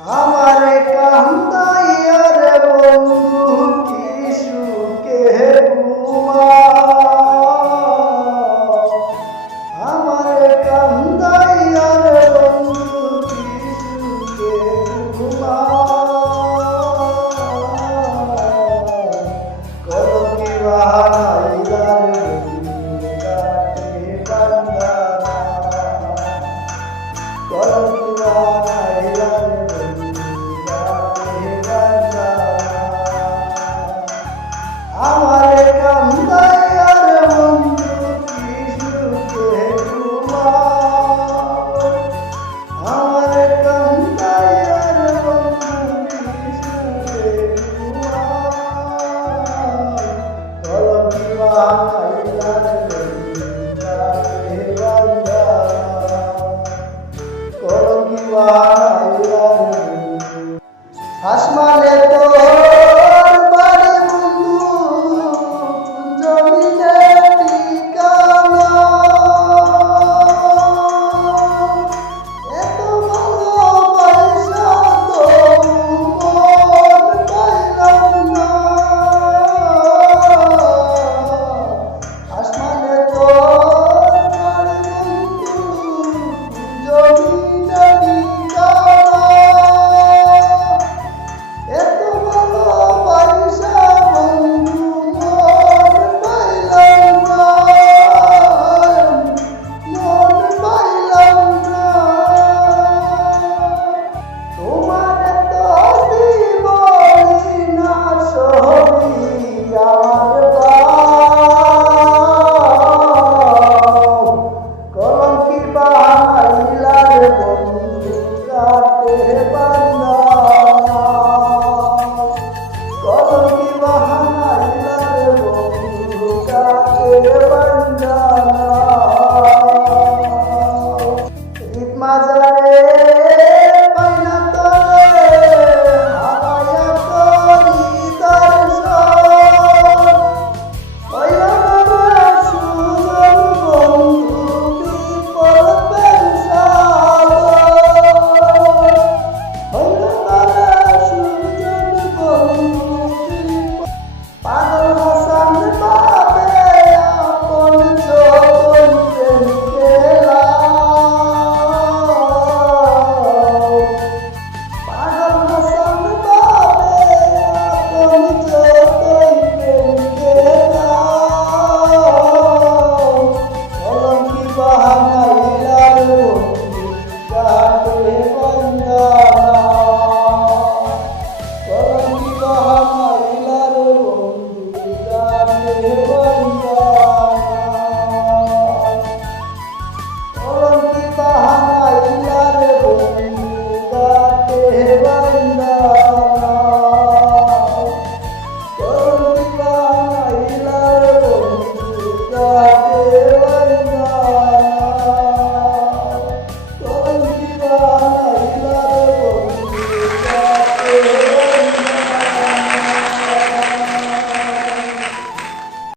আমারে কান্দাইয়া রে বন্ধু কি সুখে ঘুমাও, আমারে কান্দাইয়া রে বন্ধু কি সুখে ঘুমাও, কলকি বাহাইলা রে বন্ধু কাটে বান্দানা, কলকি বাহাইলা রে আমারে কান্দাইয়া রে বন্ধু কি সুখে ঘুমাও, আমারে কান্দাইয়া রে বন্ধু কি সুখে ঘুমাও, কলকি বাহাইলা রে বন্ধু কাটে বান্দানা, কলকি বাহাইলা রে আসমানে তোর বাড়ি বন্ধু জমিনে ঠিকানা, এত ভালোবাসা তবু মন পাইলাম না, আসমানে তোর বাড়ি বন্ধু জমিনে ঠিকানা, এত ভালোবাসা বন্ধু মন পাইলাম না, মন পাইলাম না, তোমার তো জীবনী না সবই আমার বাও, কলঙ্কি বাহাইলা রে বন্ধু কাটে বান্দানা।